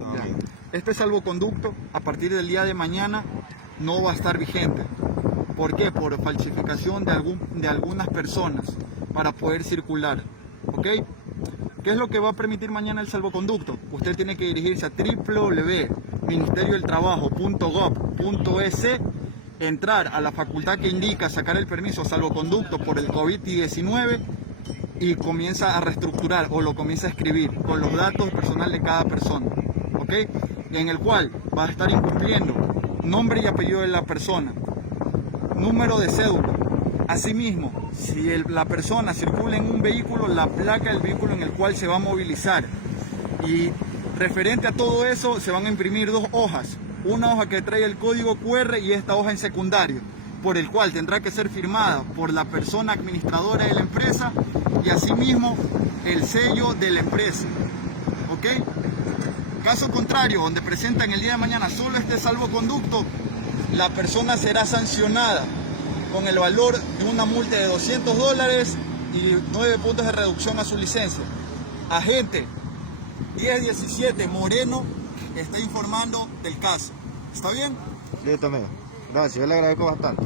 Ya. Este salvoconducto a partir del día de mañana no va a estar vigente. ¿Por qué? Por falsificación de algunas personas para poder circular. ¿Ok? ¿Qué es lo que va a permitir mañana el salvoconducto? Usted tiene que dirigirse a www.ministeriodeltrabajo.gov.es, entrar a la facultad que indica sacar el permiso salvoconducto por el COVID-19 y comienza a reestructurar o lo comienza a escribir con los datos personales de cada persona, ¿ok? En el cual va a estar incumpliendo nombre y apellido de la persona, número de cédula. Asimismo, si la persona circula en un vehículo, la placa del vehículo en el cual se va a movilizar. Y referente a todo eso, se van a imprimir dos hojas. Una hoja que trae el código QR y esta hoja en secundario, por el cual tendrá que ser firmada por la persona administradora de la empresa y asimismo el sello de la empresa. ¿Ok? Caso contrario, donde presentan el día de mañana solo este salvoconducto, la persona será sancionada con el valor de una multa de $200 y 9 puntos de reducción a su licencia. Agente 1017 Moreno está informando del caso. ¿Está bien? Listo, amigo. Gracias, yo le agradezco bastante.